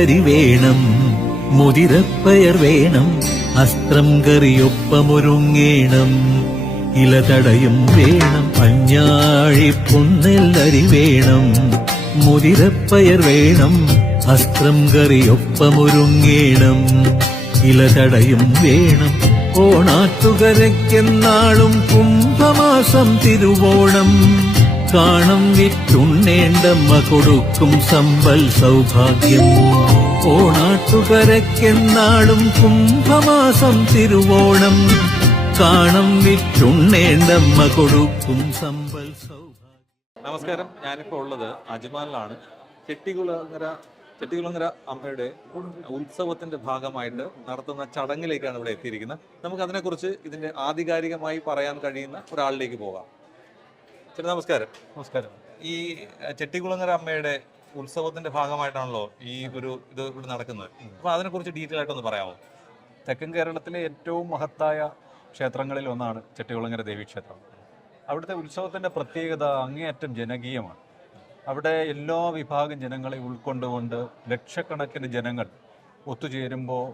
പുന്നെല്ലരി വേണം, മുതിരപ്പയർ വേണം, അസ്ത്രം കറിയൊപ്പമൊരുങ്ങേണം. ഇലതടയും വേണം, പഞ്ഞാഴി പുന്നെല്ലരി വേണം, മുതിരപ്പയർ വേണം, അസ്ത്രം കറിയൊപ്പമൊരുങ്ങേണം. ഇലതടയും വേണം, ഓണാട്ടുകരയ്ക്കെന്നാളും കുംഭമാസം തിരുവോണം. കാണം വിറ്റുണ്ണേണ്ടമ്മ കൊടുക്കും സമ്പൽ സൗഭാഗ്യം. ഓണാട്ടുകരയ്ക്കെന്നാളും കുംഭമാസം തിരുവോണം. കാണം വിറ്റുണ്ണേണ്ടമ്മ കൊടുക്കും സമ്പൽ സൗഭാഗ്യം. നമസ്കാരം, ഞാനിപ്പോൾ ഉള്ളത് അജ്മാനിലാണ്. ചെട്ടികുളങ്ങര അമ്മയുടെ ഉത്സവത്തിന്റെ ഭാഗമായിട്ട് നടത്തുന്ന ചടങ്ങിലേക്കാണ് ഇവിടെ എത്തിയിരിക്കുന്നത്. നമുക്ക് അതിനെക്കുറിച്ച് ഇതിന്റെ ആധികാരികമായി പറയാൻ കഴിയുന്ന ഒരാളിലേക്ക് പോകാം. ചേട്ടാ നമസ്കാരം. നമസ്കാരം. ഈ ചെട്ടികുളങ്ങര അമ്മയുടെ ഉത്സവത്തിന്റെ ഭാഗമായിട്ടാണല്ലോ ഈ ഇത് ഇവിടെ നടക്കുന്നത്. അപ്പൊ അതിനെക്കുറിച്ച് ഡീറ്റെയിൽ ആയിട്ടൊന്ന് പറയാമോ? തെക്കൻ കേരളത്തിലെ ഏറ്റവും മഹത്തായ ക്ഷേത്രങ്ങളിൽ ഒന്നാണ് ചെട്ടികുളങ്ങര ദേവീക്ഷേത്രം. അവിടുത്തെ ഉത്സവത്തിന്റെ പ്രത്യേകത അങ്ങേയറ്റം ജനകീയമാണ്. അവിടെ എല്ലാ വിഭാഗം ജനങ്ങളെ ഉൾക്കൊണ്ടുകൊണ്ട് ലക്ഷക്കണക്കിന് ജനങ്ങൾ ഒത്തുചേരുമ്പോൾ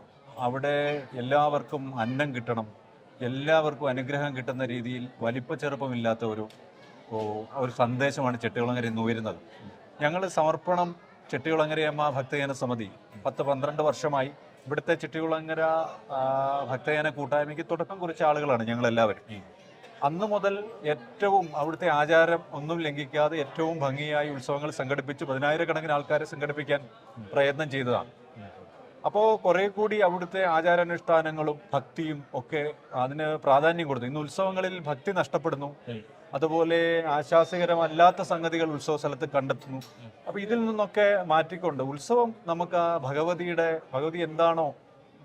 അവിടെ എല്ലാവർക്കും അന്നം കിട്ടണം, എല്ലാവർക്കും അനുഗ്രഹം കിട്ടുന്ന രീതിയിൽ വലിപ്പച്ചെറുപ്പമില്ലാത്ത ഒരു സന്ദേശമാണ് ചെട്ടികുളങ്ങര ഇന്ന് ഉയരുന്നത്. ഞങ്ങൾ സമർപ്പണം ചെട്ടികുളങ്ങരയമ്മ ഭക്തജന സമിതി 10-12 വർഷമായി ഇവിടുത്തെ ചെട്ടികുളങ്ങര ഭക്തജന കൂട്ടായ്മയ്ക്ക് തുടക്കം കുറിച്ച ആളുകളാണ് ഞങ്ങളെല്ലാവരും. അന്ന് മുതൽ ഏറ്റവും അവിടുത്തെ ആചാരം ഒന്നും ലംഘിക്കാതെ ഏറ്റവും ഭംഗിയായി ഉത്സവങ്ങൾ സംഘടിപ്പിച്ച് 10,000-കണക്കിന് ആൾക്കാരെ സംഘടിപ്പിക്കാൻ പ്രയത്നം ചെയ്തതാണ്. അപ്പോൾ കുറെ കൂടി അവിടുത്തെ ആചാരാനുഷ്ഠാനങ്ങളും ഭക്തിയും ഒക്കെ അതിന് പ്രാധാന്യം കൊടുത്തു. ഇന്ന് ഉത്സവങ്ങളിൽ ഭക്തി നഷ്ടപ്പെടുന്നു, അതുപോലെ ആശാസ്യകരമല്ലാത്ത സംഗതികൾ ഉത്സവ സ്ഥലത്ത് കണ്ടെത്തുന്നു. അപ്പൊ ഇതിൽ നിന്നൊക്കെ മാറ്റിക്കൊണ്ട് ഉത്സവം നമുക്ക് ഭഗവതി എന്താണോ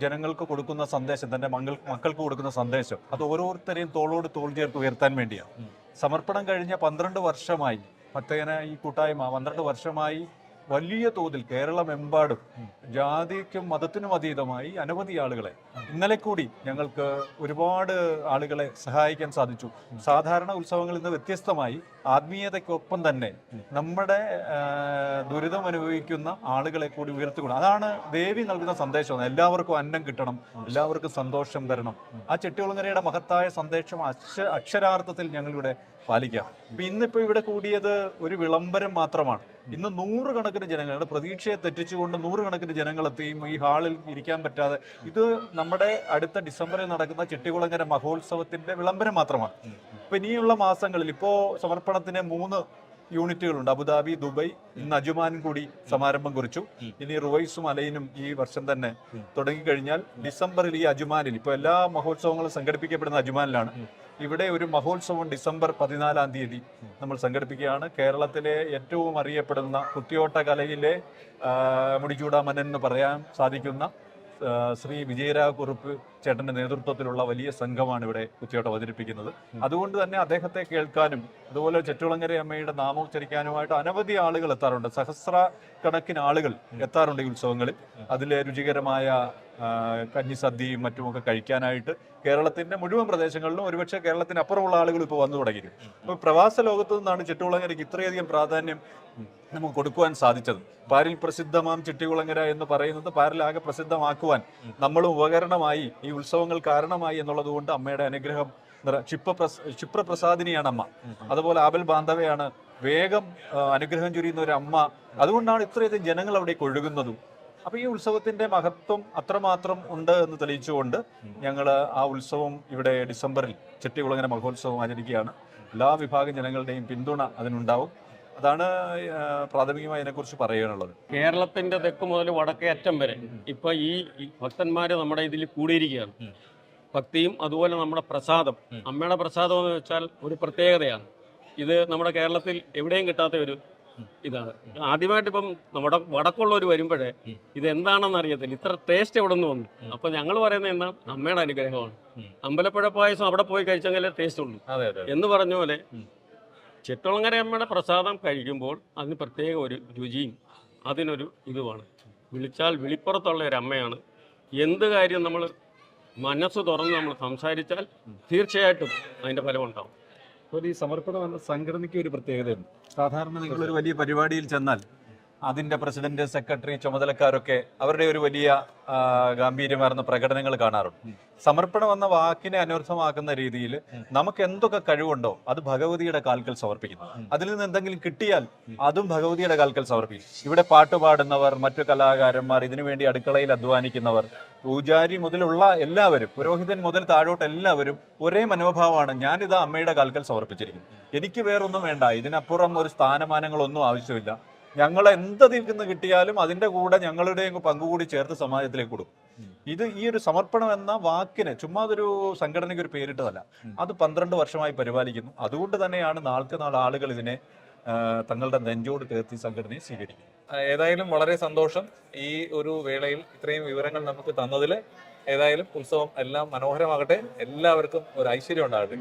ജനങ്ങൾക്ക് കൊടുക്കുന്ന സന്ദേശം, തന്റെ മക്കൾക്ക് കൊടുക്കുന്ന സന്ദേശം, അത് ഓരോരുത്തരെയും തോളോട് തോൾ ചേർത്ത് ഉയർത്താൻ വേണ്ടിയാണ്. സമർപ്പണം കഴിഞ്ഞ 12 വർഷമായി ഭക്തജന ഈ കൂട്ടായ്മ 12 വർഷമായി വലിയ തോതിൽ കേരളമെമ്പാടും ജാതിക്കും മതത്തിനും അതീതമായി അനവധി ആളുകളെ ഇന്നലെ കൂടി ഞങ്ങൾക്ക് ഒരുപാട് ആളുകളെ സഹായിക്കാൻ സാധിച്ചു. സാധാരണ ഉത്സവങ്ങളിൽ നിന്ന് വ്യത്യസ്തമായി ആത്മീയതയ്ക്കൊപ്പം തന്നെ നമ്മുടെ ദുരിതം അനുഭവിക്കുന്ന ആളുകളെ കൂടി ഉയർത്തിക്കൊണ്ട് അതാണ് ദേവി നൽകുന്ന സന്ദേശം. എല്ലാവർക്കും അന്നം കിട്ടണം, എല്ലാവർക്കും സന്തോഷം തരണം. ആ ചെട്ടികുളങ്ങരയുടെ മഹത്തായ സന്ദേശം അക്ഷരാർത്ഥത്തിൽ ഞങ്ങളിവിടെ പാലിക്കാം. ഇന്നിപ്പോ ഇവിടെ കൂടിയത് ഒരു വിളംബരം മാത്രമാണ്. ഇന്ന് 100 കണക്കിന് ജനങ്ങളുടെ പ്രതീക്ഷയെ തെറ്റിച്ചുകൊണ്ട് 100 കണക്കിന് ജനങ്ങളെത്തിയും ഈ ഹാളിൽ ഇരിക്കാൻ പറ്റാതെ. ഇത് നമ്മുടെ അടുത്ത ഡിസംബറിൽ നടക്കുന്ന ചെട്ടികുളങ്ങര മഹോത്സവത്തിന്റെ വിളംബരം മാത്രമാണ്. ഇപ്പൊ ഇനിയുള്ള മാസങ്ങളിൽ ഇപ്പോ സമർപ്പണത്തിന് 3 യൂണിറ്റുകളുണ്ട്. അബുദാബി, ദുബായ്, ഇന്ന് അജ്മാനും കൂടി സമാരംഭം കുറിച്ചു. ഇനി റുവൈസും അലൈനും ഈ വർഷം തന്നെ തുടങ്ങിക്കഴിഞ്ഞാൽ ഡിസംബറിൽ ഈ അജ്മാനിൽ ഇപ്പൊ എല്ലാ മഹോത്സവങ്ങളും സംഘടിപ്പിക്കപ്പെടുന്ന അജ്മാനിലാണ്. ഇവിടെ ഒരു മഹോത്സവം ഡിസംബർ 14-ാം തീയതി നമ്മൾ സംഘടിപ്പിക്കുകയാണ്. കേരളത്തിലെ ഏറ്റവും അറിയപ്പെടുന്ന കുത്തിയോട്ട കലയിലെ മുടിചൂടാമന്നൻ എന്ന് പറയാൻ സാധിക്കുന്ന ശ്രീ വിജയരാഘുറുപ്പ് ചേട്ടന്റെ നേതൃത്വത്തിലുള്ള വലിയ സംഘമാണ് ഇവിടെ കുത്തിയോട്ട അവതരിപ്പിക്കുന്നത്. അതുകൊണ്ട് തന്നെ അദ്ദേഹത്തെ കേൾക്കാനും അതുപോലെ ചെട്ടികുളങ്ങര അമ്മയുടെ നാമോച്ചരിക്കാനുമായിട്ട് അനവധി ആളുകൾ എത്താറുണ്ട്. സഹസ്രക്കണക്കിന് ആളുകൾ എത്താറുണ്ട് ഈ ഉത്സവങ്ങളിൽ. അതിലെ രുചികരമായ കഞ്ഞിസദ്യയും മറ്റുമൊക്കെ കഴിക്കാനായിട്ട് കേരളത്തിന്റെ മുഴുവൻ പ്രദേശങ്ങളിലും, ഒരുപക്ഷെ കേരളത്തിന് അപ്പുറമുള്ള ആളുകൾ ഇപ്പോൾ വന്നു തുടങ്ങിയിരുന്നു. അപ്പോൾ പ്രവാസ ലോകത്തു നിന്നാണ് ചെട്ടികുളങ്ങരയ്ക്ക് ഇത്രയധികം പ്രാധാന്യം നമുക്ക് കൊടുക്കുവാൻ സാധിച്ചത്. പാരിൽ പ്രസിദ്ധമാം ചെട്ടികുളങ്ങര എന്ന് പറയുന്നത് പാരിലാകെ പ്രസിദ്ധമാക്കുവാൻ നമ്മളും ഉപകരണമായി, ഈ ഉത്സവങ്ങൾ കാരണമായി എന്നുള്ളത് കൊണ്ട് അമ്മയുടെ അനുഗ്രഹം ക്ഷിപ്രപ്രസാദിനിയാണ് അമ്മ. അതുപോലെ ആബൽ ബാന്ധവയാണ് വേഗം അനുഗ്രഹം ചൊരിയുന്ന ഒരു അമ്മ. അതുകൊണ്ടാണ് ഇത്രയധികം ജനങ്ങൾ അവിടേക്ക് ഒഴുകുന്നതും. അപ്പൊ ഈ ഉത്സവത്തിന്റെ മഹത്വം അത്രമാത്രം ഉണ്ട് എന്ന് തെളിയിച്ചുകൊണ്ട് ഞങ്ങൾ ആ ഉത്സവം ഇവിടെ ഡിസംബറിൽ ചെട്ടികുളങ്ങര മഹോത്സവം ആചരിക്കുകയാണ്. എല്ലാ വിഭാഗം ജനങ്ങളുടെയും പിന്തുണ അതിനുണ്ടാവും. അതാണ് പ്രാഥമികമായി അതിനെക്കുറിച്ച് പറയാനുള്ളത്. കേരളത്തിന്റെ തെക്ക് മുതൽ വടക്കേ അറ്റം വരെ ഇപ്പൊ ഈ ഭക്തന്മാര് നമ്മുടെ ഇതിൽ കൂടിയിരിക്കുകയാണ്. ഭക്തിയും അതുപോലെ നമ്മുടെ പ്രസാദം, അമ്മയുടെ പ്രസാദം എന്ന് വെച്ചാൽ ഒരു പ്രത്യേകതയാണ്. ഇത് നമ്മുടെ കേരളത്തിൽ എവിടെയും കിട്ടാത്ത ഒരു ഇതാണ്. ആദ്യമായിട്ട് ഇപ്പം നമ്മുടെ വടക്കുള്ളവർ വരുമ്പോഴേ ഇത് എന്താണെന്ന് അറിയത്തില്ല, ഇത്ര ടേസ്റ്റ് എവിടെ നിന്ന് വന്നു. അപ്പൊ ഞങ്ങൾ പറയുന്നത് എന്താ, അമ്മയുടെ അനുഗ്രഹമാണ്. അമ്പലപ്പുഴ പായസം അവിടെ പോയി കഴിച്ചെങ്കിലേ ടേസ്റ്റ് ഉള്ളൂ എന്ന് പറഞ്ഞ പോലെ ചെട്ടികുളങ്ങര അമ്മയുടെ പ്രസാദം കഴിക്കുമ്പോൾ അതിന് പ്രത്യേക ഒരു രുചിയും അതിനൊരു ഇതുമാണ്. വിളിച്ചാൽ വിളിപ്പുറത്തുള്ള ഒരു അമ്മയാണ്. എന്ത് കാര്യം നമ്മൾ മനസ്സ് തുറന്ന് നമ്മൾ സംസാരിച്ചാൽ തീർച്ചയായിട്ടും അതിൻ്റെ ഫലമുണ്ടാവും. അപ്പോൾ ഈ സമർപ്പണം എന്ന സംഘടനയ്ക്ക് ഒരു പ്രത്യേകതയുണ്ട്. സാധാരണ നിങ്ങളൊരു വലിയ പരിപാടിയിൽ ചെന്നാൽ അതിൻ്റെ പ്രസിഡന്റ്, സെക്രട്ടറി, ചുമതലക്കാരൊക്കെ അവരുടെ ഒരു വലിയ ഗാംഭീര്യമാർന്ന പ്രകടനങ്ങൾ കാണാറുണ്ട്. സമർപ്പണം എന്ന വാക്കിനെ അനർത്ഥമാക്കുന്ന രീതിയിൽ നമുക്ക് എന്തൊക്കെ കഴിവുണ്ടോ അത് ഭഗവതിയുടെ കാൽക്കൽ സമർപ്പിക്കുന്നു. അതിൽ നിന്ന് എന്തെങ്കിലും കിട്ടിയാൽ അതും ഭഗവതിയുടെ കാൽക്കൽ സമർപ്പിക്കും. ഇവിടെ പാട്ടുപാടുന്നവർ, മറ്റു കലാകാരന്മാർ, ഇതിനുവേണ്ടി അടുക്കളയിൽ അധ്വാനിക്കുന്നവർ, പൂജാരി മുതലുള്ള എല്ലാവരും, പുരോഹിതൻ മുതൽ താഴോട്ട് എല്ലാവരും ഒരേ മനോഭാവമാണ്. ഞാനിത് അമ്മയുടെ കാൽക്കൽ സമർപ്പിച്ചിരിക്കുന്നു. എനിക്ക് വേറൊന്നും വേണ്ട, ഇതിനപ്പുറം ഒരു സ്ഥാനമാനങ്ങളൊന്നും ആവശ്യമില്ല. ഞങ്ങൾ എന്തിൽ നിന്ന് കിട്ടിയാലും അതിന്റെ കൂടെ ഞങ്ങളുടെയും പങ്കുകൂടി ചേർത്ത് സമാജത്തിലേക്ക് കൊടുക്കും. ഇത് ഈ ഒരു സമർപ്പണം എന്ന വാക്കിന് ചുമ്മാ അതൊരു സംഘടനയ്ക്ക് ഒരു പേരിട്ടതല്ല, അത് 12 വർഷമായി പരിപാലിക്കുന്നു. അതുകൊണ്ട് തന്നെയാണ് നാൾക്ക് നാൾ ആളുകൾ ഇതിനെ തങ്ങളുടെ നെഞ്ചോട് ചേർത്തി സംഘടനയെ സ്വീകരിക്കും. ഏതായാലും വളരെ സന്തോഷം ഈ ഒരു വേളയിൽ ഇത്രയും വിവരങ്ങൾ നമുക്ക് തന്നതിൽ. ഏതായാലും ഉത്സവം എല്ലാം മനോഹരമാകട്ടെ, എല്ലാവർക്കും ഒരു ഐശ്വര്യം ഉണ്ടാകട്ടെ.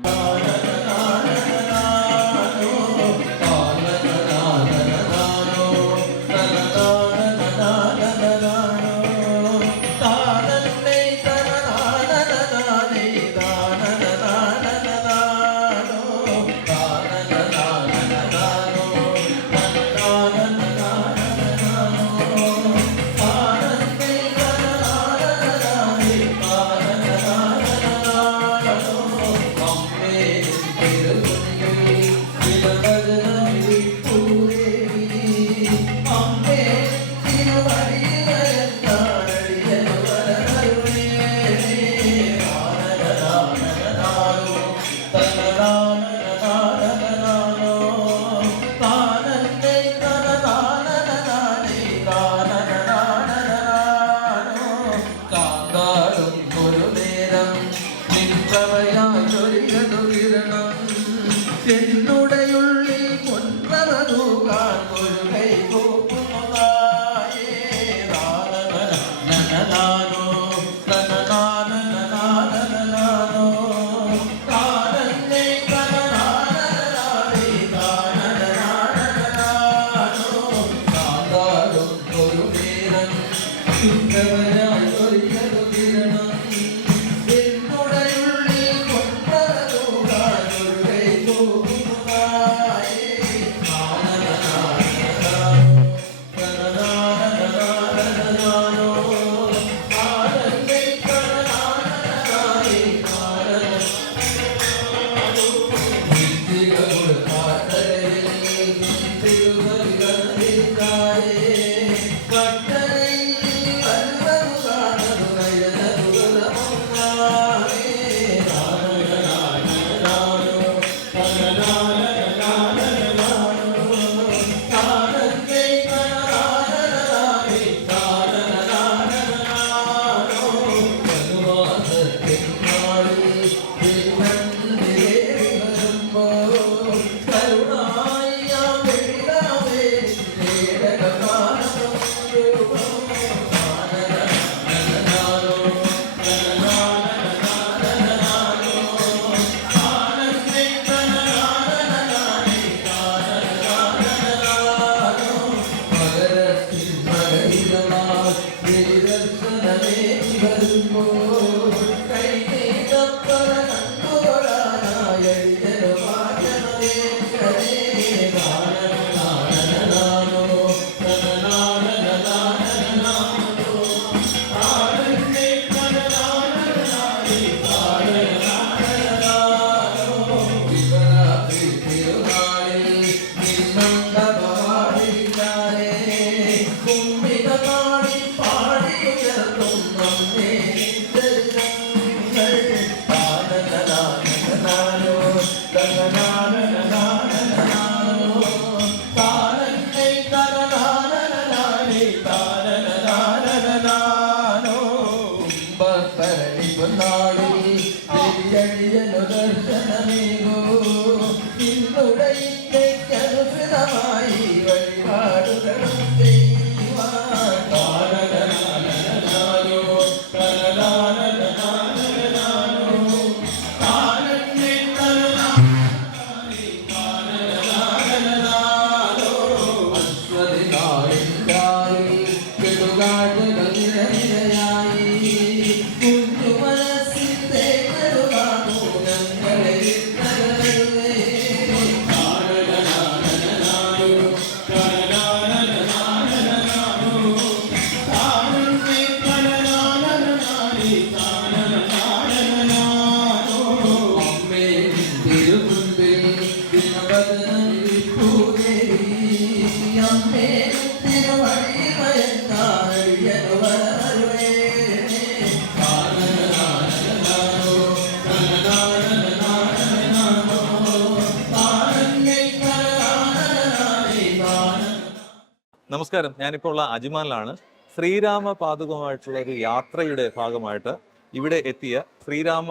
നമസ്കാരം. ഞാനിപ്പോൾ ഉള്ള അജ്മാനിലാണ്. ശ്രീരാമ പാദുകമായിട്ടുള്ള ഒരു യാത്രയുടെ ഭാഗമായിട്ട് ഇവിടെ എത്തിയ ശ്രീരാമ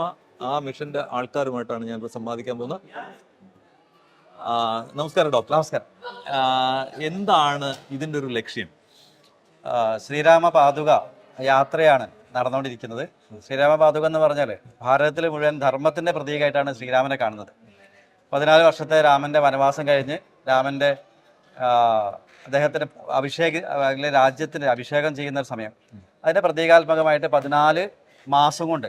ആ മിഷന്റെ ആൾക്കാരുമായിട്ടാണ് ഞാനിപ്പോൾ സംവാദിക്കാൻ പോകുന്നത്. നമസ്കാരം ഡോക്ടർ. നമസ്കാരം. എന്താണ് ഇതിന്റെ ഒരു ലക്ഷ്യം? ശ്രീരാമ പാതുക യാത്രയാണ് നടന്നുകൊണ്ടിരിക്കുന്നത്. ശ്രീരാമ പാതുക എന്ന് പറഞ്ഞാൽ ഭാരതത്തിൽ മുഴുവൻ ധർമ്മത്തിന്റെ പ്രതീകമായിട്ടാണ് ശ്രീരാമനെ കാണുന്നത്. 14 വർഷത്തെ രാമന്റെ വനവാസം കഴിഞ്ഞ് രാമന്റെ അദ്ദേഹത്തിന് അല്ലെങ്കിൽ രാജ്യത്തിന് അഭിഷേകം ചെയ്യുന്ന ഒരു സമയം, അതിന്റെ പ്രതീകാത്മകമായിട്ട് 14 മാസം കൊണ്ട്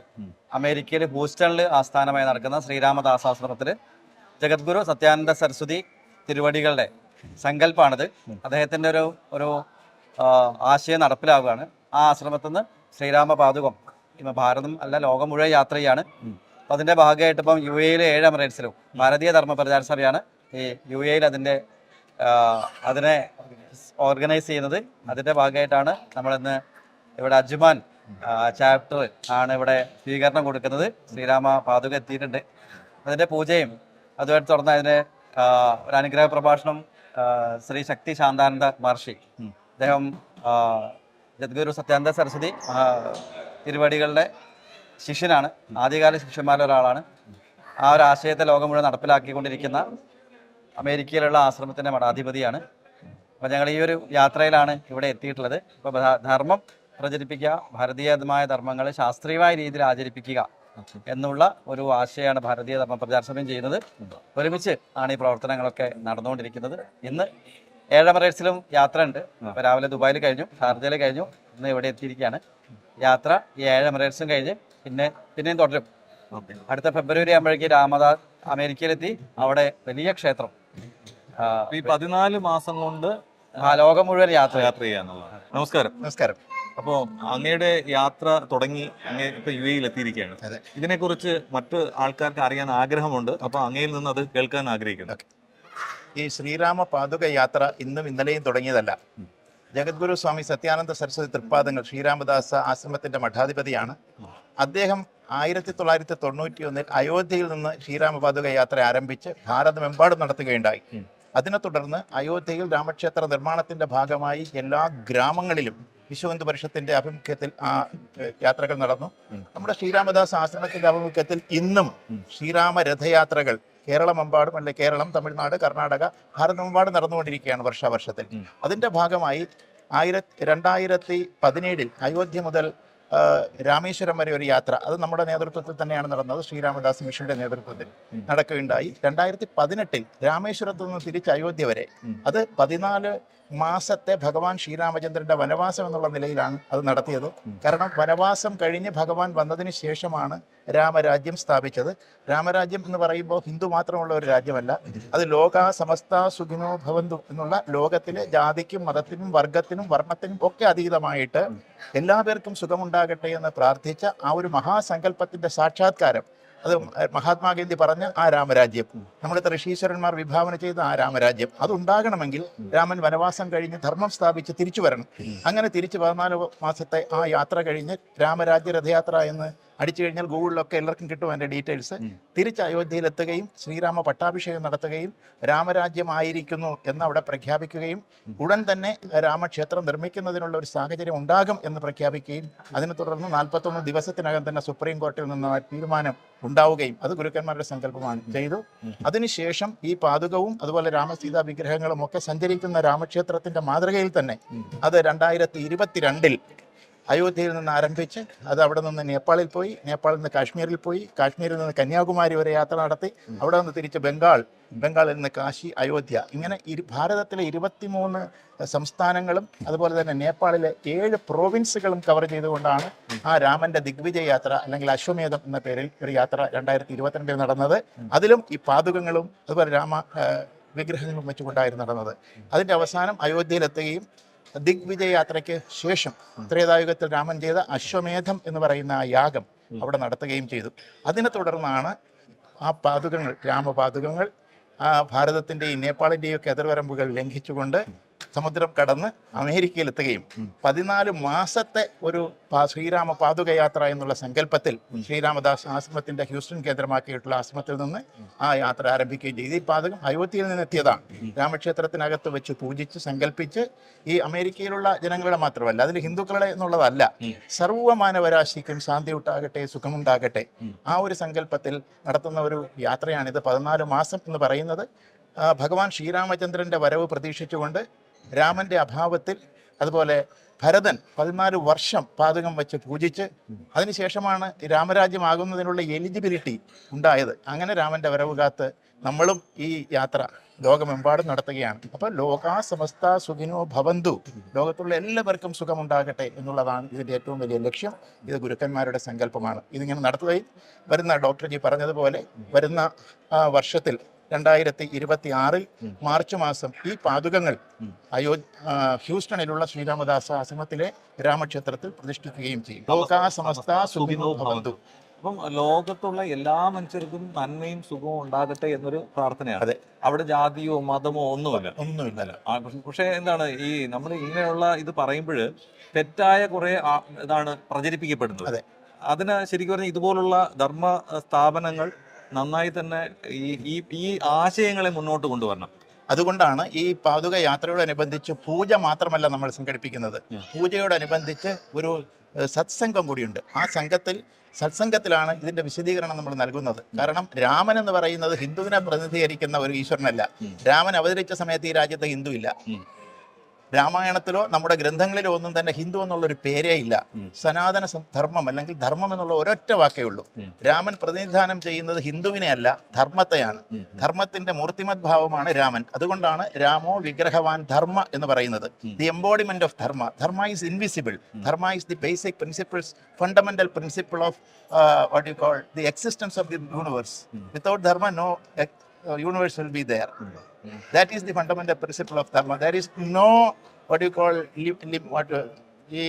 അമേരിക്കയിൽ ഹൂസ്റ്റണിൽ ആസ്ഥാനമായി നടക്കുന്ന ശ്രീരാമദാസാശ്രമത്തിൽ ജഗദ്ഗുരു സത്യാനന്ദ സരസ്വതി തിരുവടികളുടെ സങ്കല്പമാണിത്. അദ്ദേഹത്തിൻ്റെ ഒരു ആശയം നടപ്പിലാവുകയാണ്. ആ ആശ്രമത്തിൽ നിന്ന് ശ്രീരാമ പാദുകം ഇപ്പം ഭാരതം അല്ല ലോകം മുഴുവൻ യാത്ര ചെയ്യാണ്. അപ്പം അതിൻ്റെ ഭാഗമായിട്ട് ഇപ്പം UAE 7 എമിറേറ്റ്സിലും ഭാരതീയ ധർമ്മ പ്രചാര സഭയാണ് ഈ UAE അതിനെ ഓർഗനൈസ് ചെയ്യുന്നത്. അതിൻ്റെ ഭാഗമായിട്ടാണ് നമ്മളിന്ന് ഇവിടെ അജ്മാൻ ചാപ്റ്റർ ആണ് ഇവിടെ സ്വീകരണം കൊടുക്കുന്നത്. ശ്രീരാമ പാദുക എത്തിയിട്ടുണ്ട്. അതിൻ്റെ പൂജയും അതുമായിട്ട് തുടർന്ന് അതിന് ഒരു അനുഗ്രഹ പ്രഭാഷണം ശ്രീ ശക്തി ശാന്താനന്ദ മഹർഷി, അദ്ദേഹം ജഗദ്ഗുരു സത്യാനന്ദ സരസ്വതി തിരുവടികളുടെ ശിഷ്യനാണ്, ആദ്യകാല ശിഷ്യന്മാരിൽ ഒരാളാണ്. ആ ഒരു ആശയത്തെ ലോകം മുഴുവൻ നടപ്പിലാക്കിക്കൊണ്ടിരിക്കുന്ന അമേരിക്കയിലുള്ള ആശ്രമത്തിൻ്റെ മഠാധിപതിയാണ്. അപ്പം ഞങ്ങൾ ഈ ഒരു യാത്രയിലാണ് ഇവിടെ എത്തിയിട്ടുള്ളത്. ഇപ്പോൾ ധർമ്മം പ്രചരിപ്പിക്കുക, ഭാരതീയമായ ധർമ്മങ്ങൾ ശാസ്ത്രീയമായ രീതിയിൽ ആചരിപ്പിക്കുക എന്നുള്ള ഒരു ആശയമാണ് ഭാരതീയ ധർമ്മ പ്രചാര സഭയും ചെയ്യുന്നത്. ഒരുമിച്ച് ആണ് ഈ പ്രവർത്തനങ്ങളൊക്കെ നടന്നുകൊണ്ടിരിക്കുന്നത്. ഇന്ന് 7 എമിറേറ്റ്സിലും യാത്ര ഉണ്ട്. ഇപ്പോൾ രാവിലെ ദുബായിൽ കഴിഞ്ഞു, ഷാർജയിൽ കഴിഞ്ഞു, ഇന്ന് ഇവിടെ എത്തിയിരിക്കുകയാണ്. യാത്ര ഈ 7 എമിറേറ്റ്സും കഴിഞ്ഞ് പിന്നെയും തുടരും. അടുത്ത ഫെബ്രുവരി ആകുമ്പോഴേക്ക് രാമദാസ് അമേരിക്കയിലെത്തി അവിടെ വലിയ ക്ഷേത്രം ഈ 14 മാസം കൊണ്ട് ലോകം മുഴുവൻ യാത്ര ചെയ്യാന്നുള്ളതാണ്. നമസ്കാരം. നമസ്കാരം. അപ്പോൾ അങ്ങയുടെ യാത്ര തുടങ്ങി അങ്ങ് ഇപ്പൊ UAE എത്തിയിരിക്കുകയാണ്. ഇതിനെക്കുറിച്ച് മറ്റ് ആൾക്കാർക്ക് അറിയാൻ ആഗ്രഹമുണ്ട്. അപ്പൊ അങ്ങയിൽ നിന്ന് അത് കേൾക്കാൻ ആഗ്രഹിക്കുന്നു. ഈ ശ്രീരാമ പാദുക യാത്ര ഇന്നും ഇന്നലെയും തുടങ്ങിയതല്ല. ജഗദ്ഗുരു സ്വാമി സത്യാനന്ദ സരസ്വതി തൃപ്പാദങ്ങൾ ശ്രീരാമദാസ ആശ്രമത്തിന്റെ മഠാധിപതിയാണ്. അദ്ദേഹം 1991 അയോധ്യയിൽ നിന്ന് ശ്രീരാമ പാദുക യാത്ര ആരംഭിച്ച് ഭാരതമെമ്പാടും നടത്തുകയുണ്ടായി. അതിനെ തുടർന്ന് അയോധ്യയിൽ രാമക്ഷേത്ര നിർമ്മാണത്തിന്റെ ഭാഗമായി എല്ലാ ഗ്രാമങ്ങളിലും വിശ്വഹിന്ദു പരിഷത്തിന്റെ ആഭിമുഖ്യത്തിൽ ആ യാത്രകൾ നടന്നു. നമ്മുടെ ശ്രീരാമദാസ് ആശ്രമത്തിന്റെ ആഭിമുഖ്യത്തിൽ ഇന്നും ശ്രീരാമ രഥയാത്രകൾ കേരളമെമ്പാടും, അല്ലെ കേരളം, തമിഴ്നാട്, കർണാടക, ഭാരതമെമ്പാടും നടന്നുകൊണ്ടിരിക്കുകയാണ് വർഷാവർഷത്തിൽ. അതിന്റെ ഭാഗമായി 2017 അയോധ്യ മുതൽ രാമേശ്വരം വരെ ഒരു യാത്ര, അത് നമ്മുടെ നേതൃത്വത്തിൽ തന്നെയാണ് നടന്നത്. ശ്രീരാമദാസ് മിഷന്റെ നേതൃത്വത്തിൽ നടക്കുകയുണ്ടായി. 2018 രാമേശ്വരത്തു നിന്ന് തിരിച്ച് അയോധ്യ വരെ, അത് 14 മാസത്തെ ഭഗവാൻ ശ്രീരാമചന്ദ്രന്റെ വനവാസം എന്നുള്ള നിലയിലാണ് അത് നടത്തിയത്. കാരണം വനവാസം കഴിഞ്ഞ് ഭഗവാൻ വന്നതിന് ശേഷമാണ് രാമരാജ്യം സ്ഥാപിച്ചത്. രാമരാജ്യം എന്ന് പറയുമ്പോൾ ഹിന്ദു മാത്രമുള്ള ഒരു രാജ്യമല്ല, അത് ലോകാ സമസ്ത സുഖിനോ ഭവന്തു എന്നുള്ള ലോകത്തിലെ ജാതിക്കും മതത്തിനും വർഗത്തിനും വർണ്ണത്തിനും ഒക്കെ അതീതമായിട്ട് എല്ലാ പേർക്കും സുഖമുണ്ടാകട്ടെ എന്ന് പ്രാർത്ഥിച്ച ആ ഒരു മഹാസങ്കല്പത്തിന്റെ സാക്ഷാത്കാരം, അത് മഹാത്മാഗാന്ധി പറഞ്ഞ ആ രാമരാജ്യം, നമ്മുടെ ഋഷീശ്വരന്മാർ വിഭാവന ചെയ്ത ആ രാമരാജ്യം, അതുണ്ടാകണമെങ്കിൽ രാമൻ വനവാസം കഴിഞ്ഞ് ധർമ്മം സ്ഥാപിച്ച് തിരിച്ചു വരണം. അങ്ങനെ തിരിച്ച് 14 മാസത്തെ ആ യാത്ര കഴിഞ്ഞ് രാമരാജ്യ രഥയാത്ര എന്ന് അടിച്ചു കഴിഞ്ഞാൽ ഗൂഗിളിലൊക്കെ എല്ലാവർക്കും കിട്ടും അതിൻ്റെ ഡീറ്റെയിൽസ്. തിരിച്ച് അയോധ്യയിലെത്തുകയും ശ്രീരാമ പട്ടാഭിഷേകം നടത്തുകയും രാമരാജ്യമായിരിക്കുന്നു എന്ന് അവിടെ പ്രഖ്യാപിക്കുകയും ഉടൻ തന്നെ രാമക്ഷേത്രം നിർമ്മിക്കുന്നതിനുള്ള ഒരു സാഹചര്യം ഉണ്ടാകും എന്ന് പ്രഖ്യാപിക്കുകയും അതിനെ തുടർന്ന് 41 ദിവസത്തിനകം തന്നെ സുപ്രീം കോടതിയിൽ നിന്ന് തീരുമാനം ഉണ്ടാവുകയും, അത് ഗുരുക്കന്മാരുടെ സങ്കല്പമാണ്, ചെയ്തു. അതിനുശേഷം ഈ പാദുകവും അതുപോലെ രാമസീതാ വിഗ്രഹങ്ങളും ഒക്കെ സഞ്ചരിക്കുന്ന രാമക്ഷേത്രത്തിന്റെ മാതൃകയിൽ തന്നെ അത് 2022 അയോധ്യയിൽ നിന്ന് ആരംഭിച്ച് അത് അവിടെ നിന്ന് നേപ്പാളിൽ പോയി, നേപ്പാളിൽ നിന്ന് കാശ്മീരിൽ പോയി, കാശ്മീരിൽ നിന്ന് കന്യാകുമാരി വരെ യാത്ര നടത്തി, അവിടെ നിന്ന് തിരിച്ച് ബംഗാളിൽ നിന്ന് കാശി, അയോധ്യ, ഇങ്ങനെ ഭാരതത്തിലെ 23 സംസ്ഥാനങ്ങളും അതുപോലെ തന്നെ നേപ്പാളിലെ 7 പ്രോവിൻസുകളും കവർ ചെയ്തുകൊണ്ടാണ് ആ രാമന്റെ ദിഗ്വിജയ യാത്ര അല്ലെങ്കിൽ അശ്വമേധം എന്ന പേരിൽ ഒരു യാത്ര 2022 നടന്നത്. അതിലും ഈ പാദുകങ്ങളും അതുപോലെ രാമ വിഗ്രഹങ്ങളും വെച്ചുകൊണ്ടായിരുന്നു നടന്നത്. അതിന്റെ അവസാനം അയോധ്യയിലെത്തുകയും ദിഗ്വിജയ യാത്രയ്ക്ക് ശേഷം ത്രേതായുഗത്തിൽ രാമൻ ചെയ്ത അശ്വമേധം എന്ന് പറയുന്ന ആ യാഗം അവിടെ നടത്തുകയും ചെയ്തു. അതിനെ തുടർന്നാണ് ആ പാദുകങ്ങൾ, രാമപാദുകങ്ങൾ, ആ ഭാരതത്തിൻ്റെയും നേപ്പാളിൻ്റെയും ഒക്കെ അതിർവരമ്പുകൾ ലംഘിച്ചുകൊണ്ട് സമുദ്രം കടന്ന് അമേരിക്കയിലെത്തുകയും 14 മാസത്തെ ഒരു ശ്രീരാമ പാതുകയാത്ര എന്നുള്ള സങ്കല്പത്തിൽ ശ്രീരാമദാസ് ആശ്രമത്തിന്റെ ഹ്യൂസ്റ്റൺ കേന്ദ്രമാക്കിയിട്ടുള്ള ആശ്രമത്തിൽ നിന്ന് ആ യാത്ര ആരംഭിക്കുകയും ചെയ്തു. ഈ പാതകം അയോധ്യയിൽ നിന്ന് എത്തിയതാണ്. രാമക്ഷേത്രത്തിനകത്ത് വെച്ച് പൂജിച്ച് സങ്കല്പിച്ച് ഈ അമേരിക്കയിലുള്ള ജനങ്ങളുടെ മാത്രമല്ല, അതിൽ ഹിന്ദുക്കളുടെ എന്നുള്ളതല്ല, സർവ്വമാനവരാശിക്കും ശാന്തി ഉണ്ടാകട്ടെ, സുഖമുണ്ടാകട്ടെ, ആ ഒരു സങ്കല്പത്തിൽ നടത്തുന്ന ഒരു യാത്രയാണിത്. 14 മാസം എന്ന് പറയുന്നത് ഭഗവാൻ ശ്രീരാമചന്ദ്രന്റെ വരവ് പ്രതീക്ഷിച്ചുകൊണ്ട് രാമന്റെ അഭാവത്തിൽ, അതുപോലെ ഭരതൻ 14 വർഷം പാതകം വെച്ച് പൂജിച്ച് അതിനുശേഷമാണ് രാമരാജ്യമാകുന്നതിനുള്ള എലിജിബിലിറ്റി ഉണ്ടായത്. അങ്ങനെ രാമന്റെ വരവ് കാത്ത് നമ്മളും ഈ യാത്ര ലോകമെമ്പാടും നടത്തുകയാണ്. അപ്പോൾ ലോകാ സമസ്ത സുഖിനോ ഭവന്തു, ലോകത്തുള്ള എല്ലാവർക്കും സുഖമുണ്ടാകട്ടെ എന്നുള്ളതാണ് ഇതിൻ്റെ ഏറ്റവും വലിയ ലക്ഷ്യം. ഇത് ഗുരുക്കന്മാരുടെ സങ്കല്പമാണ്. ഇതിങ്ങനെ നടത്തുകയും വരുന്ന ഡോക്ടർ ജി പറഞ്ഞതുപോലെ വരുന്ന വർഷത്തിൽ 2026 മാർച്ച് മാസം ഈ പാതുകങ്ങൾ ഹ്യൂസ്റ്റണിലുള്ള ശ്രീരാമദാസ ആശ്രമത്തിലെ രാമക്ഷേത്രത്തിൽ പ്രതിഷ്ഠിക്കുകയും ചെയ്യും. ലോകാ സമസ്ത സുഖിനോ ഭവന്തു. അപ്പം ലോകത്തുള്ള എല്ലാ മനുഷ്യർക്കും നന്മയും സുഖവും ഉണ്ടാകട്ടെ എന്നൊരു പ്രാർത്ഥനയാണ്. അതെ. അവിടെ ജാതിയോ മതമോ ഒന്നുമില്ല. പക്ഷേ എന്താണ് ഈ നമ്മൾ ഇങ്ങനെയുള്ള ഇത് പറയുമ്പോൾ തെറ്റായ കുറെ ഇതാണ് പ്രചരിപ്പിക്കപ്പെടുന്നത്. അതെ. അതിന് ശരിക്കും പറഞ്ഞാൽ ഇതുപോലുള്ള ധർമ്മ സ്ഥാപനങ്ങൾ നന്നായി തന്നെ ഈ ആശയങ്ങളെ മുന്നോട്ട് കൊണ്ടുവരണം. അതുകൊണ്ടാണ് ഈ പാതുക യാത്രയോടനുബന്ധിച്ച് പൂജ മാത്രമല്ല നമ്മൾ സംഘടിപ്പിക്കുന്നത്. പൂജയോടനുബന്ധിച്ച് ഒരു സത്സംഗം കൂടിയുണ്ട്. ആ സത്സംഗത്തിലാണ് ഇതിന്റെ വിശദീകരണം നമ്മൾ നൽകുന്നത്. കാരണം രാമൻ എന്ന് പറയുന്നത് ഹിന്ദുവിനെ പ്രതിനിധീകരിക്കുന്ന ഒരു ഈശ്വരനല്ല. രാമൻ അവതരിച്ച സമയത്ത് ഈ രാജ്യത്ത് ഹിന്ദു ഇല്ല. രാമായണത്തിലോ നമ്മുടെ ഗ്രന്ഥങ്ങളിലോ ഒന്നും തന്നെ ഹിന്ദു എന്നുള്ളൊരു പേരേ ഇല്ല. സനാതന ധർമ്മം അല്ലെങ്കിൽ ധർമ്മം എന്നുള്ള ഒരൊറ്റ വാക്കേ ഉള്ളൂ. രാമൻ പ്രതിനിധാനം ചെയ്യുന്നത് ഹിന്ദുവിനെ അല്ല, ധർമ്മത്തെയാണ്. ധർമ്മത്തിന്റെ മൂർത്തിമത് ഭാവമാണ് രാമൻ. അതുകൊണ്ടാണ് രാമോ വിഗ്രഹവാൻ ധർമ്മ എന്ന് പറയുന്നത്. The embodiment of Dharma. Dharma is invisible. Dharma is the basic principles, fundamental principle of what you call the existence of the universe. Without dharma, no universe will be there. That is the fundamental principle of dharma. There is no what you call ഈ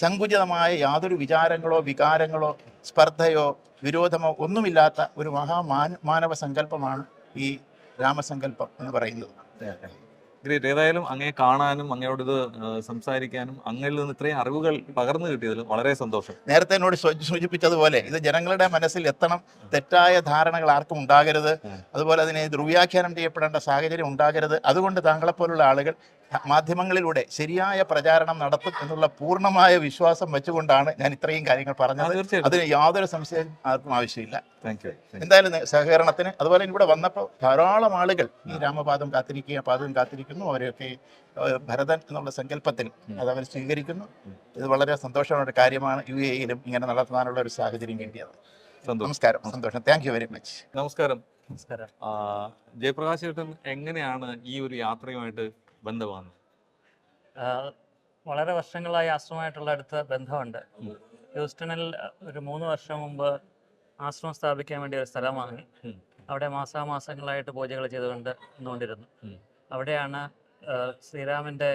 സങ്കുചിതമായ യാതൊരു വിചാരങ്ങളോ വികാരങ്ങളോ സ്പർദ്ധയോ വിരോധമോ ഒന്നുമില്ലാത്ത ഒരു മാനവ സങ്കല്പമാണ് ഈ രാമസങ്കല്പം എന്ന് പറയുന്നത്. Great. ഏതായാലും അങ്ങയെ കാണാനും അങ്ങയോട് ഇത് സംസാരിക്കാനും അങ്ങയിൽ നിന്ന് ഇത്രയും അറിവുകൾ പകർന്നു കിട്ടിയതിൽ വളരെ സന്തോഷം. നേരത്തെ എന്നോട് സൂചിപ്പിച്ചതുപോലെ ഇത് ജനങ്ങളുടെ മനസ്സിൽ എത്തണം. തെറ്റായ ധാരണകൾ ആർക്കും ഉണ്ടാകരുത്. അതുപോലെ അതിനെ ദുർവ്യാഖ്യാനം ചെയ്യപ്പെടേണ്ട സാഹചര്യം ഉണ്ടാകരുത്. അതുകൊണ്ട് താങ്കളെപ്പോലുള്ള ആളുകൾ മാധ്യമങ്ങളിലൂടെ ശരിയായ പ്രചാരണം നടത്തും എന്നുള്ള പൂർണ്ണമായ വിശ്വാസം വെച്ചുകൊണ്ടാണ് ഞാൻ ഇത്രയും കാര്യങ്ങൾ പറഞ്ഞത്. അതിന് യാതൊരു സംശയം ആർക്കും ആവശ്യമില്ല. എന്തായാലും സഹകരണത്തിന്. അതുപോലെ ഇവിടെ വന്നപ്പോൾ ധാരാളം ആളുകൾ ഈ രാമപാദം പാദം കാത്തിരിക്കുന്നു. അവരെയൊക്കെ ഭരതൻ എന്നുള്ള സങ്കല്പത്തിൽ അത് അവർ സ്വീകരിക്കുന്നു. ഇത് വളരെ സന്തോഷമുള്ള ഒരു കാര്യമാണ്. UAE-യിലും ഇങ്ങനെ നടത്താനുള്ള ഒരു സാഹചര്യം കിട്ടിയത്. നമസ്കാരം. സന്തോഷം. Thank you very much. നമസ്കാരം. ജയപ്രകാശ് ചേട്ടൻ എങ്ങനെയാണ് ഈ ഒരു യാത്രയുമായിട്ട് ബന്ധമാണ്? വളരെ വർഷങ്ങളായി ആശ്രമമായിട്ടുള്ള അടുത്ത ബന്ധമുണ്ട്. ഹ്യൂസ്റ്റണിൽ ഒരു 3 വർഷം മുമ്പ് ആശ്രമം സ്ഥാപിക്കാൻ വേണ്ടി ഒരു സ്ഥലം വാങ്ങി അവിടെ മാസാമാസങ്ങളായിട്ട് പൂജകൾ ചെയ്തുകൊണ്ടിരുന്നു. അവിടെയാണ് ശ്രീരാമൻ്റെ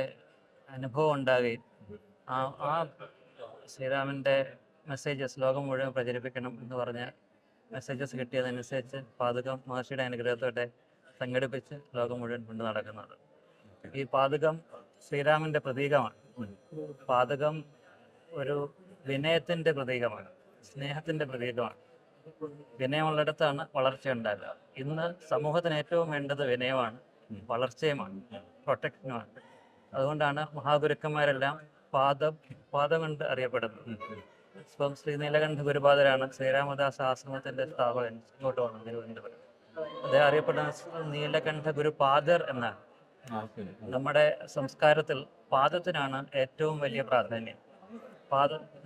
അനുഭവം ഉണ്ടാകുകയും ആ ശ്രീരാമൻ്റെ മെസ്സേജസ് ലോകം മുഴുവൻ പ്രചരിപ്പിക്കണം എന്ന് പറഞ്ഞ മെസ്സേജസ് കിട്ടിയതനുസരിച്ച് പാതുകം മഹർഷിയുടെ അനുഗ്രഹത്തോടെ സംഘടിപ്പിച്ച് ലോകം മുഴുവൻ കൊണ്ട് നടക്കുന്നത്. ഈ പാതുകം ശ്രീരാമൻ്റെ പ്രതീകമാണ്. പാതുകം ഒരു വിനയത്തിൻ്റെ പ്രതീകമാണ്, സ്നേഹത്തിൻ്റെ പ്രതീകമാണ്. വിനയമുള്ളിടത്താണ് വളർച്ച ഉണ്ടാകുക. ഇന്ന് സമൂഹത്തിന് ഏറ്റവും വേണ്ടത് വിനയമാണ്, വളർച്ചയുമാണ്, പ്രൊട്ടക്ഷനുമാണ്. അതുകൊണ്ടാണ് മഹാഗുരുക്കന്മാരെല്ലാം പാദം കൊണ്ട് അറിയപ്പെടുന്നത്. ഇപ്പം ശ്രീ നീലകണ്ഠ ഗുരുപാദരാണ് ശ്രീരാമദാസ ആശ്രമത്തിൻ്റെ സ്ഥാപകൻ. ഇങ്ങോട്ട് വന്നു തിരുവനന്തപുരം. അദ്ദേഹം അറിയപ്പെടുന്ന നീലകണ്ഠ ഗുരുപാദർ എന്നാണ്. നമ്മുടെ സംസ്കാരത്തിൽ പാദത്തിനാണ് ഏറ്റവും വലിയ പ്രാധാന്യം.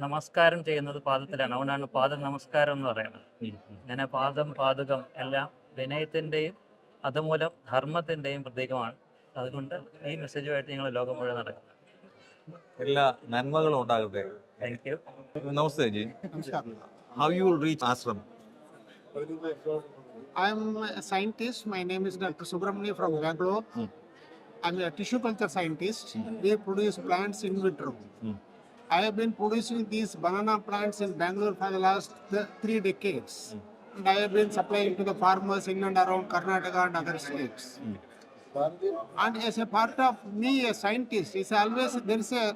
നമസ്കാരം ചെയ്യുന്നത് പാദത്തിലാണ്. അതുകൊണ്ടാണ് പാദ നമസ്കാരം എന്ന് പറയുന്നത്. ഇങ്ങനെ പാദുകം എല്ലാം വിനയത്തിൻ്റെയും അതുമൂലം ധർമ്മത്തിൻ്റെയും പ്രതീകമാണ്. അതുകൊണ്ട് ഈ മെസ്സേജുമായിട്ട് ഞങ്ങൾ ലോകം മുഴുവൻ നടക്കുന്നത്. എല്ലാ നന്മകളും ഉണ്ടാകട്ടെ. Thank you. Namaste G. How you will reach ashram? I am a scientist. My name is Dr. Subramani from Bangalore. I'm a tissue culture scientist. We produce plants in vitro. I have been producing these banana plants in Bangalore for the last 3 decades. And I have been supplying to the farmers in and around Karnataka and other states. And as a part of me, a scientist, is always there is a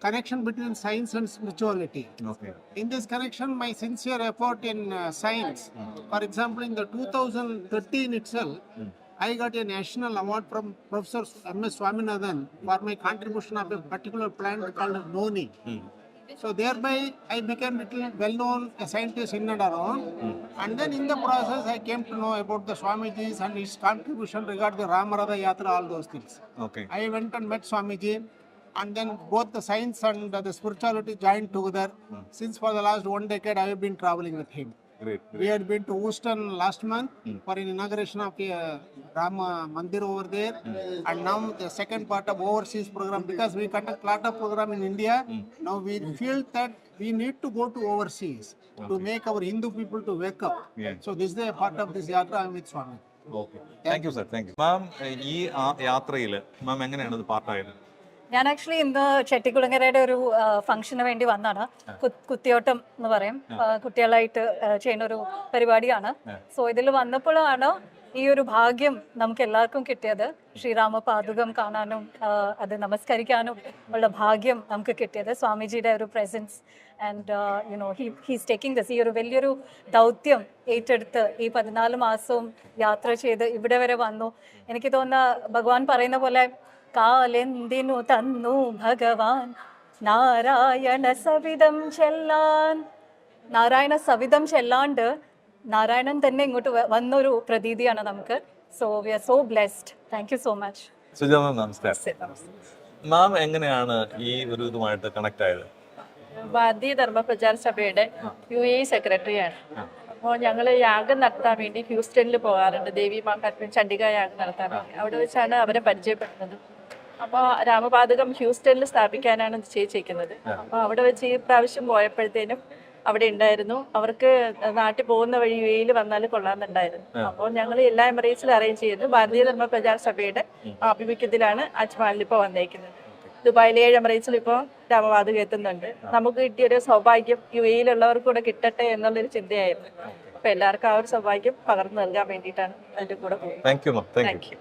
connection between science and spirituality. Okay. In this connection, my sincere effort in science, for example, in the 2013 itself, I got a national award from Professor M.S. Swaminathan for my contribution of a particular plant called noni. So thereby, I became little well-known a scientist in and around. And then in the process, I came to know about the Swamiji's and his contribution regarding the Ramaratha Yatra, all those things. Okay. I went and met Swamiji, and then both the science and the spirituality joined together. Since for the last 1 decade, I have been traveling with him. Great. We had been to Houston last month for an inauguration of a Rama Mandir over there, and now the second part of overseas program, because we conduct a lot of program in India. Now we feel that we need to go to overseas to make our Hindu people to wake up. Yeah. So this is a part of this yatra. I am with Swami. Okay thank you sir thank you മാം. ഈ യാത്രയിൽ മാം എങ്ങനെയാണ് ഇത് പാർട്ടായത്? ഞാൻ actually ഇന്ന് ചെട്ടിക്കുളങ്ങരയുടെ ഒരു ഫംഗ്ഷന് വേണ്ടി വന്നാണ്. കുത്തിയോട്ടം എന്ന് പറയും, കുട്ടികളായിട്ട് ചെയ്യുന്ന ഒരു പരിപാടിയാണ്. സോ ഇതിൽ വന്നപ്പോഴാണ് ഈ ഒരു ഭാഗ്യം നമുക്ക് എല്ലാവർക്കും കിട്ടിയത്. ശ്രീരാമ പാദുകം കാണാനും അത് നമസ്കരിക്കാനും ഉള്ള ഭാഗ്യം നമുക്ക് കിട്ടിയത് സ്വാമിജിയുടെ ഒരു presence. And you know he's taking this, ഈ ഒരു വലിയൊരു ദൗത്യം ഏറ്റെടുത്ത് ഈ 14 മാസവും യാത്ര ചെയ്ത് ഇവിടെ വരെ വന്നു. എനിക്ക് തോന്നുന്ന ഭഗവാൻ പറയുന്ന പോലെ കാലെന്തിനു തന്നു ഭഗവാൻ നാരായണ സവിധം ചെല്ലാൻ. നാരായണ സവിധം ചെല്ലാണ്ട് നാരായണൻ തന്നെ ഇങ്ങോട്ട് വന്നൊരു പ്രതീതിയാണ് നമുക്ക്. So we are so blessed. Thank you so much. Sujatha ma'am നമസ്കാരം. മാം എങ്ങനെയാണ് ഈ ഒരു ഇതുമായിട്ട് കണക്ട് ആയത്? ഭാരതീയ ധർമ്മ പ്രചാര സഭയുടെ UAE സെക്രട്ടറിയാണ്. അപ്പോൾ ഞങ്ങൾ യാഗം നടത്താൻ വേണ്ടി ഹ്യൂസ്റ്റണിൽ പോകാറുണ്ട്. ദേവി മഹാത്മ്യം ചണ്ഡിക യാഗം നടത്താൻ വേണ്ടി അവിടെ വെച്ചാണ് അവരെ പരിചയപ്പെടുന്നത്. അപ്പോൾ രാമപാദകം ഹ്യൂസ്റ്റണിൽ സ്ഥാപിക്കാനാണ് നിശ്ചയിച്ചിരിക്കുന്നത്. അപ്പോൾ അവിടെ വെച്ച് ഈ പ്രാവശ്യം പോയപ്പോഴത്തേനും അവിടെ ഉണ്ടായിരുന്നു. അവർക്ക് നാട്ടിൽ പോകുന്ന വഴി UAE വന്നാൽ കൊള്ളാമെന്നുണ്ടായിരുന്നു. അപ്പോൾ ഞങ്ങൾ എല്ലാ എമിറേറ്റ്സിലും അറേഞ്ച് ചെയ്തു. ഭാരതീയ ധർമ്മ പ്രചാര സഭയുടെ ആഭിമുഖ്യത്തിലാണ് അജ്മാനിൽ ഇപ്പോൾ വന്നേക്കുന്നത്. ദുബായിലെ 7 എമിറേറ്റ്സിൽ ഇപ്പോൾ രാമപാദകം എത്തുന്നുണ്ട്. നമുക്ക് കിട്ടിയൊരു സൗഭാഗ്യം UAE-ലുള്ളവർക്ക് കൂടെ കിട്ടട്ടെ എന്നുള്ളൊരു ചിന്തയായിരുന്നു. അപ്പൊ എല്ലാവർക്കും ആ ഒരു സൗഭാഗ്യം പകർന്നു നൽകാൻ വേണ്ടിയിട്ടാണ് അതിന്റെ കൂടെ പോകുന്നത്. Thank you ma'am. Thank you.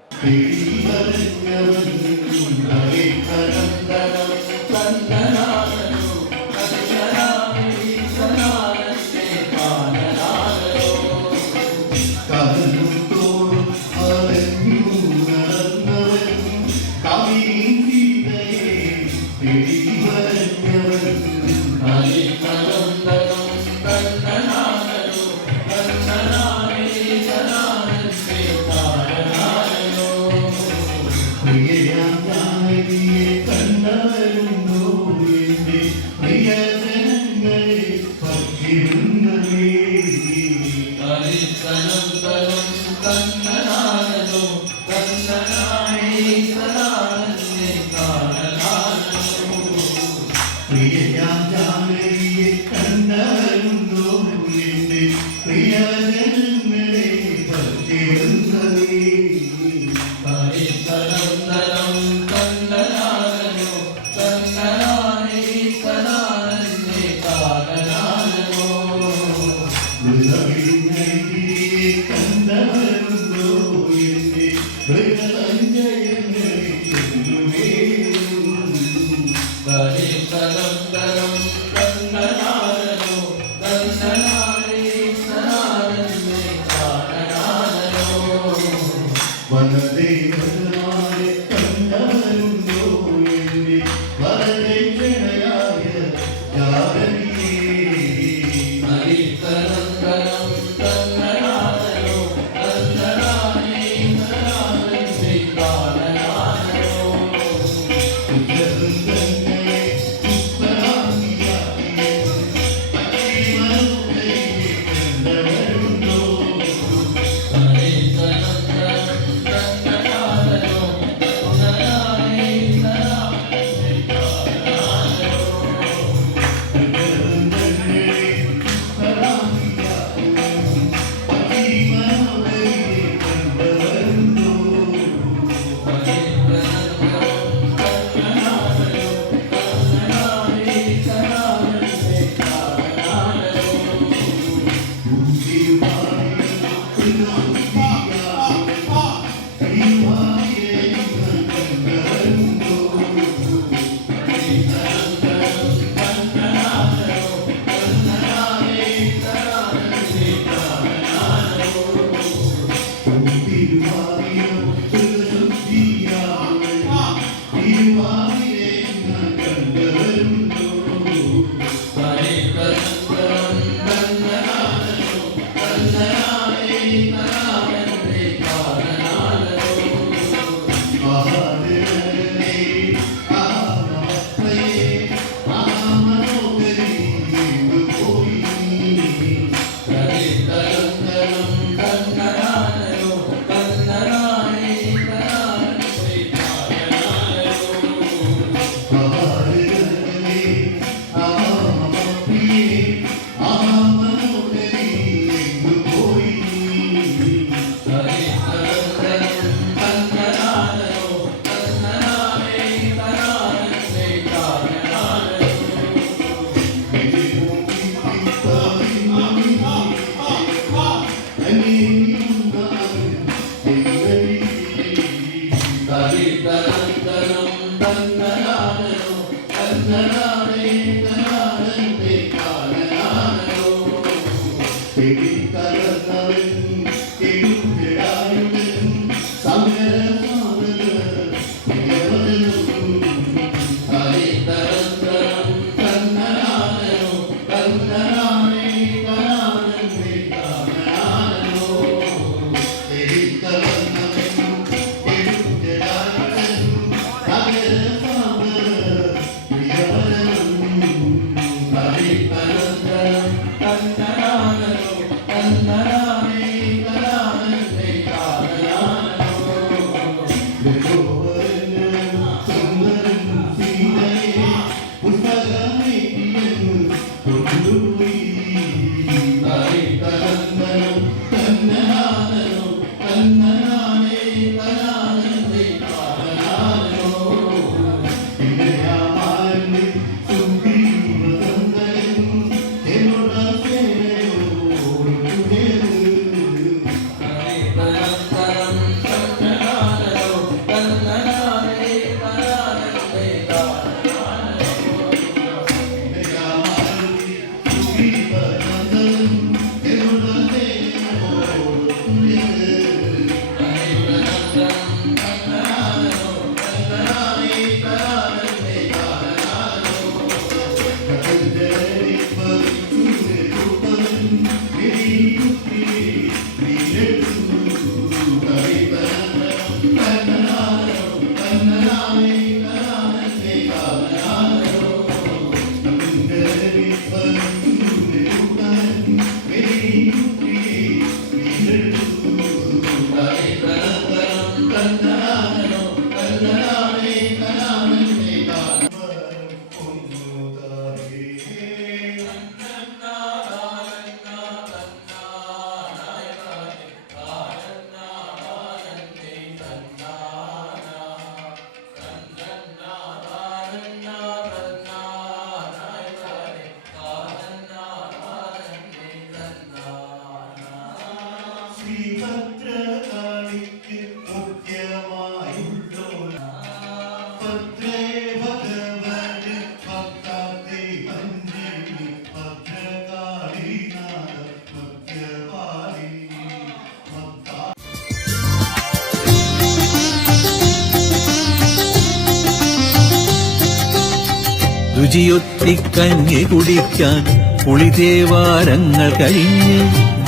രുചിയൊത്തിക്കഞ്ഞി കുടിക്കാൻ പുളിതേവാരങ്ങൾ കഴിഞ്ഞ്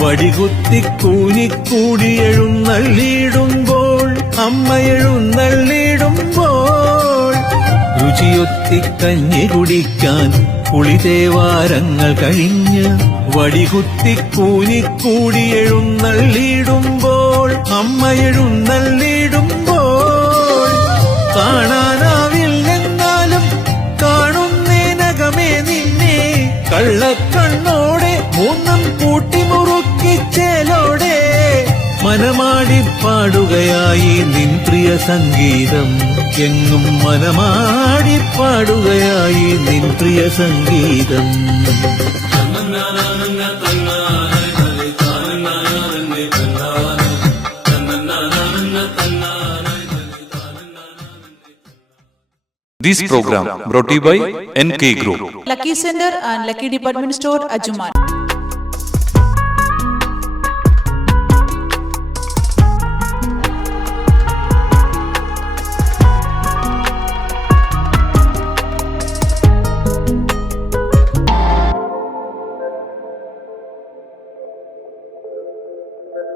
വടികുത്തി കൂനിക്കൂടി എഴുന്നള്ളിടുമ്പോൾ അമ്മ എഴുന്നള്ളിടുമ്പോൾ രുചിയൊത്തിക്കഞ്ഞി കുടിക്കാൻ പുളിതേവാരങ്ങൾ കഴിഞ്ഞ് വടികുത്തി കൂനിക്കൂടി എഴുന്നള്ളിടുമ്പോൾ അമ്മ എഴുന്നള്ളിടുമ്പോൾ കാണാനാവില്ലെന്നാലും കാണുന്നേനകമേ നിന്നെ കള്ളക്കണ്ണോടെ മൂന്നും കൂട്ടിമുറുക്കിച്ചേലോടെ മനമാടി പാടുകയായി നിൻ പ്രിയ സംഗീതം എങ്ങും മനമാടി പാടുകയായി നിൻ പ്രിയ സംഗീതം. This program brought to you by NK Group. Lucky Center and Lucky Department Store, Ajuman.